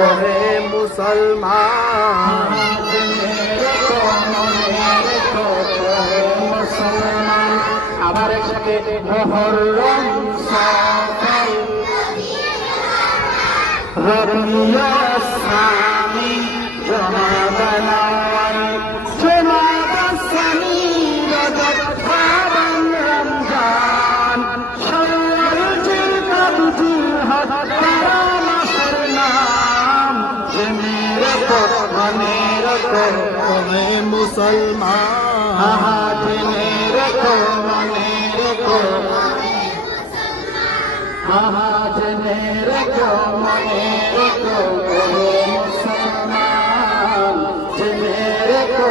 ওহে মুসলমান আবার একসাথে মুহররম সফর রবিউল সানি রমাদান জুমাদান সানি রজব শাবান রমজান শাওয়াল জিলকাদ জিলহজ বারো মাসের নাম জেনে রেখো মনে রেখো ওহে মুসলমান জেনে রেখো মনে রেখো জেনে রেখো মনে রেখো মুসলমান জেনে রেখো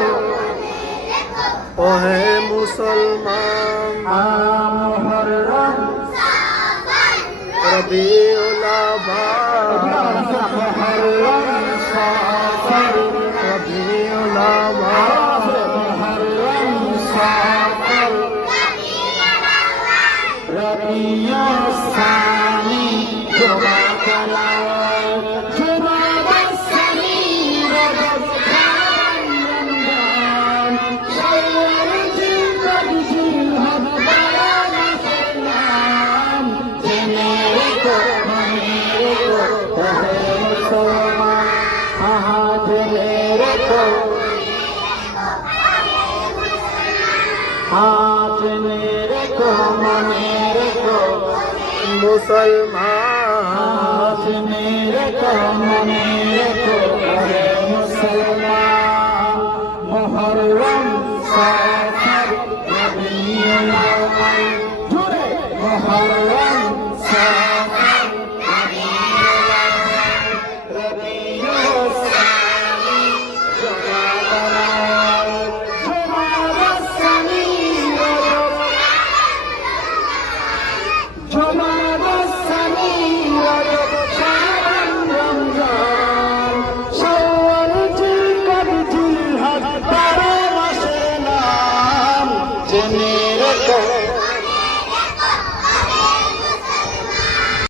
ওহে মুসলমান মুহররম রবিউল আউয়াল মুহররম সফর রবিউল আউয়াল মুহররম সফর রবিউল সানি জুমাদান জুমাদান সানি রজব শাবান রমজান শাওয়াল জিলকাদ জিলহজ বারো মাসের নাম জেনে রেখো মনে রেখো ওহে মুসলমান জেনে রেখো জেনে রেখো মনে রেখো মুসলমান জেনে রেখো মনে রেখো ওহে মুসলমান মুহররম